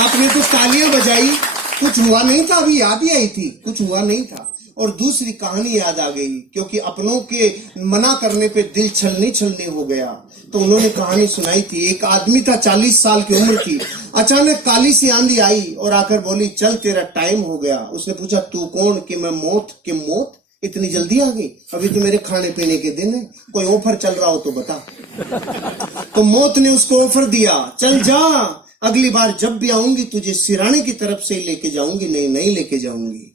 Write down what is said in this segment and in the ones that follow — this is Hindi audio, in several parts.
आपने तो तालियां बजाई, कुछ हुआ नहीं था, अभी याद ही आई थी, कुछ हुआ नहीं था। और दूसरी कहानी याद आ गई, क्योंकि अपनों के मना करने पे दिल छलनी छलनी हो गया। तो उन्होंने कहानी सुनाई थी। एक आदमी था 40 साल की उम्र की, अचानक काली सी आंधी आई और आकर बोली, चल तेरा टाइम हो गया। उसने पूछा, तू कौन? कि मैं मौत। कि मौत इतनी जल्दी आ गई? अभी तो मेरे खाने पीने के दिन है, कोई ऑफर चल रहा हो तो बता। तो मौत ने उसको ऑफर दिया, चल जा, अगली बार जब भी आऊंगी तुझे सिराने की तरफ से ही लेके जाऊंगी, नहीं लेके जाऊंगी।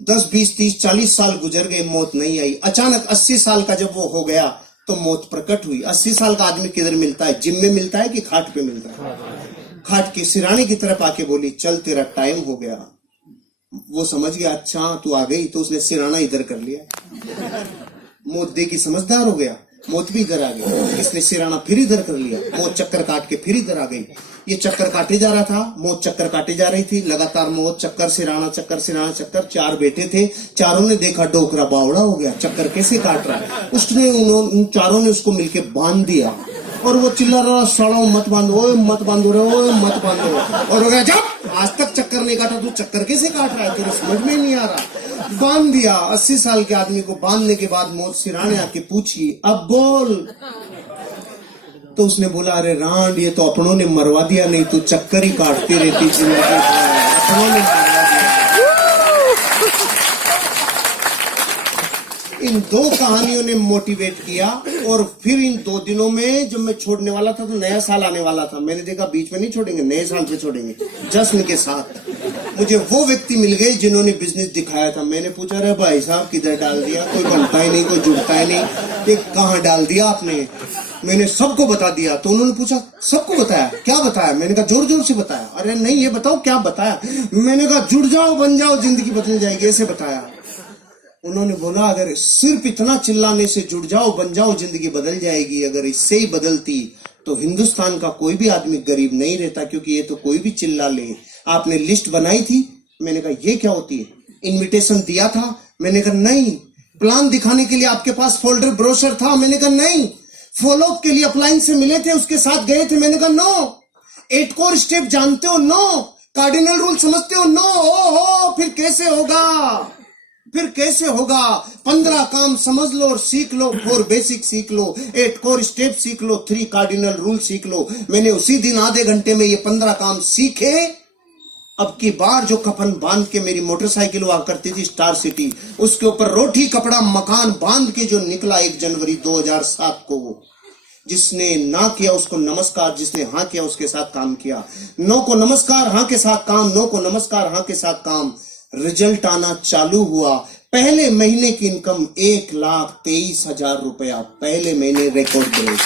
10, 20, 30, 40 साल गुजर गए, मौत नहीं आई। अचानक 80 साल का जब वो हो गया तो मौत प्रकट हुई। 80 साल का आदमी किधर मिलता है? जिम में मिलता है कि खाट पे मिलता है? खाट के सिराने की तरफ आके बोली, चल तेरा टाइम हो गया। वो समझ गया, अच्छा तू आ गई, तो उसने सिराना इधर कर लिया। मौत देखी समझदार हो गया, मौत भी इधर आ गई, इसने सिराना फिर इधर कर लिया। मौत चक्कर काट के फिर इधर आ गई। ये चक्कर काटे जा रहा था, मौत चक्कर काटे जा रही थी लगातार। मौत चक्कर सिराना चक्कर सिराना चक्कर। 4 बेटे थे, चारों ने देखा डोकरा बावड़ा हो गया, चक्कर कैसे काट रहा है। उसने उन चारों ने उसको मिलके बांध दिया और वो चिल्ला रहा, सालों मत बांधो, ओए मत बांधो रे, ओए मत बांधो। और हो गया, जब आज तक चक्कर नहीं काटा, तू चक्कर कैसे काट रहा है, तेरे समझ में नहीं आ रहा। बांध दिया। 80 साल के आदमी को बांधने के बाद मौत सिराने आके पूछी, अब बोल। तो उसने बोला, अरे रांड, ये तो अपनों ने मरवा दिया, नहीं तो चक्कर ही काटती रहती जिंदगी। अपनों ने मरवा दिया। इन 2 कहानियों ने मोटिवेट किया। और फिर इन 2 दिनों में जब मैं छोड़ने वाला था तो नया साल आने वाला था, मैंने देखा बीच में नहीं छोड़ेंगे, नए साल पे छोड़ेंगे जश्न के साथ। मुझे वो व्यक्ति मिल गए जिन्होंने बिजनेस दिखाया था। मैंने पूछा, अरे भाई साहब किधर डाल दिया, कोई बनता ही नहीं, कोई जुड़ता ही नहीं, ये कहाँ डाल दिया आपने? मैंने सबको बता दिया। तो उन्होंने पूछा, सबको बताया? क्या बताया? मैंने कहा, जोर जोर से बताया। अरे नहीं, ये बताओ क्या बताया? मैंने कहा, जुड़ जाओ, बन जाओ, जिंदगी बदल जाएगी, ऐसे बताया। उन्होंने बोला, अगर सिर्फ इतना चिल्लाने से जुड़ जाओ, बन जाओ, जिंदगी बदल जाएगी, अगर इससे ही बदलती तो हिंदुस्तान का कोई भी आदमी गरीब नहीं रहता, क्योंकि ये तो कोई भी चिल्ला ले। आपने लिस्ट बनाई थी? मैंने कहा, ये क्या होती है? इनविटेशन दिया था? मैंने कहा नहीं। प्लान दिखाने के लिए आपके पास फोल्डर ब्रोशर था? मैंने कहा नहीं। फॉलो अप के लिए अप्लायंस से मिले थे, उसके साथ गए थे? मैंने कहा नो। 8 कोर स्टेप जानते हो? नो। कार्डिनल रूल समझते हो? नो। हो फिर कैसे होगा? फिर कैसे होगा? 15 काम समझ लो और सीख लो। 4 बेसिक सीख लो, 8 कोर स्टेप सीख लो, 3 कार्डिनल रूल सीख लो। मैंने उसी दिन आधे घंटे में ये 15 काम सीखे। अब की बार जो कफन बांध के मेरी मोटरसाइकिल हुआ करती थी स्टार सिटी, उसके ऊपर रोटी कपड़ा मकान बांध के जो निकला 1 जनवरी 2007 को, जिसने ना किया उसको नमस्कार, जिसने हाँ किया उसके साथ काम किया। नो को नमस्कार, हाँ के साथ काम, नो को नमस्कार, हाँ के साथ काम। रिजल्ट आना चालू हुआ। पहले महीने की इनकम 1,23,000 रुपया, पहले महीने रिकॉर्ड ब्रेक।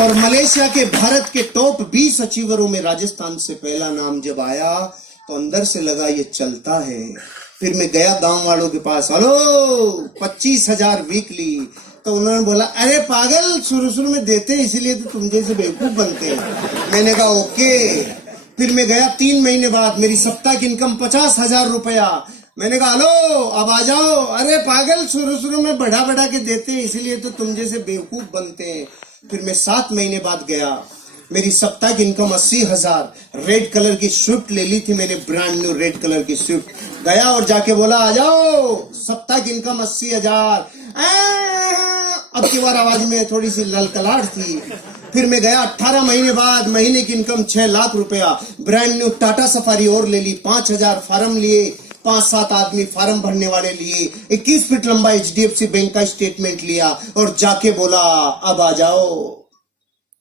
और मलेशिया के भारत के टॉप 20 अचीवरों में राजस्थान से पहला नाम जब आया तो अंदर से लगा ये चलता है। फिर मैं गया गांव वालों के पास, हेलो 25,000 वीकली। तो उन्होंने बोला, अरे पागल, शुरू में देते हैं इसीलिए तो तुम जैसे बेवकूफ बनते हैं। मैंने कहा ओके। फिर मैं गया 3 महीने बाद, मेरी सप्ताह की इनकम 50,000 रुपया। मैंने कहा हेलो अब आ जाओ। अरे पागल, शुरू में बढ़ा के देते हैं इसीलिए तो तुम जैसे बेवकूफ बनते हैं। फिर मैं 7 महीने बाद गया, मेरी सप्ताह की इनकम 80,000। रेड कलर की स्विफ्ट ले ली थी मैंने, ब्रांड न्यू रेड कलर की स्विफ्ट। गया और जाके बोला, आ जाओ, सप्ताह की इनकम 80,000। अब की बार आवाज में थोड़ी सी ललकलाहट थी। फिर मैं गया 18 महीने बाद, महीने की इनकम 6 लाख रुपया। ब्रांड न्यू टाटा सफारी और ले ली, 5,000 फार्म लिए, 5-7 आदमी फार्म भरने वाले लिए, 21 फीट लंबा HDFC बैंक का स्टेटमेंट लिया और जाके बोला, अब आ जाओ।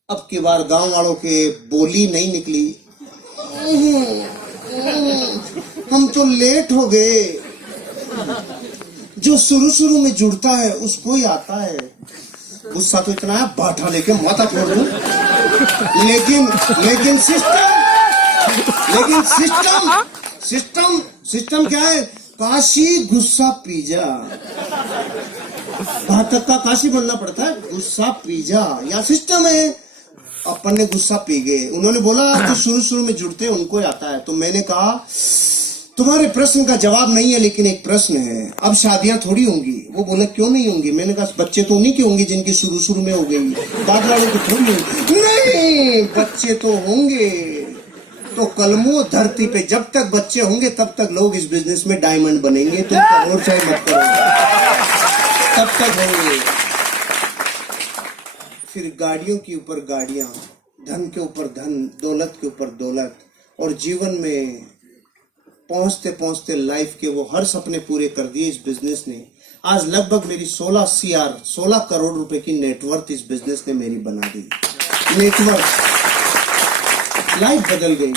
अब की बार गांव वालों के बोली नहीं निकली, हम तो लेट हो गए। जो शुरू में जुड़ता है उसको ही आता है। गुस्सा तो इतना है, बाठा लेके माथा फोड़ दूं। लेकिन सिस्टम क्या है? काशी गुस्सा पीजा। भातक का काशी बनना पड़ता है, गुस्सा पीजा, या सिस्टम है। अपन ने गुस्सा पी गए। उन्होंने बोला तो शुरू में जुड़ते हैं उनको आता है। तो मैंने कहा तुम्हारे प्रश्न का जवाब नहीं है, लेकिन एक प्रश्न है, अब शादियां थोड़ी होंगी। वो बोले क्यों नहीं होंगी? मैंने कहा बच्चे तो उन्हीं के होंगे जिनकी शुरू में हो गई, बाद वालों की थोड़ी होंगी। नहीं, बच्चे तो होंगे। तो कलमों धरती पे जब तक बच्चे होंगे तब तक लोग इस बिजनेस में डायमंड बनेंगे। तुम करोड़ चाहे मत करो, तब तक होंगे। फिर गाड़ियों के ऊपर गाड़ियां, धन के ऊपर धन, दौलत के ऊपर दौलत, और जीवन में पहुंचते पहुंचते लाइफ के वो हर सपने पूरे कर दिए इस बिजनेस ने। आज लगभग मेरी 16 करोड़ रुपए की नेटवर्थ इस बिजनेस ने मेरी बना दी। नेटवर्थ, लाइफ बदल गई।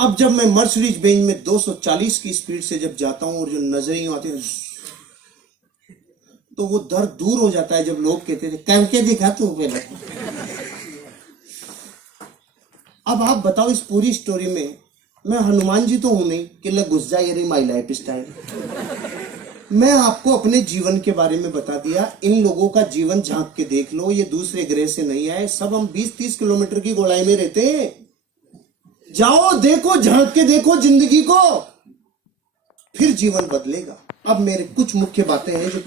अब जब मैं मर्सिडीज बेंज में 240 की स्पीड से जब जाता हूं और जो नजरें आती हैं तो वो दर्द दूर हो जाता है। जब लोग कहते थे करके दिखा तू पहले। अब आप बताओ इस पूरी स्टोरी में मैं हनुमान जी तो हूं नहीं कि लग घुस जाए ये रही माई लाइफ स्टाइल। मैं आपको अपने जीवन के बारे में बता दिया। इन लोगों का जीवन झांक के देख लो, ये दूसरे ग्रह से नहीं आए। सब हम 20-30 किलोमीटर की गोलाई में रहते हैं। जाओ देखो, झांक के देखो जिंदगी को, फिर जीवन बदलेगा। अब मेरे कुछ मुख्य बातें हैं जो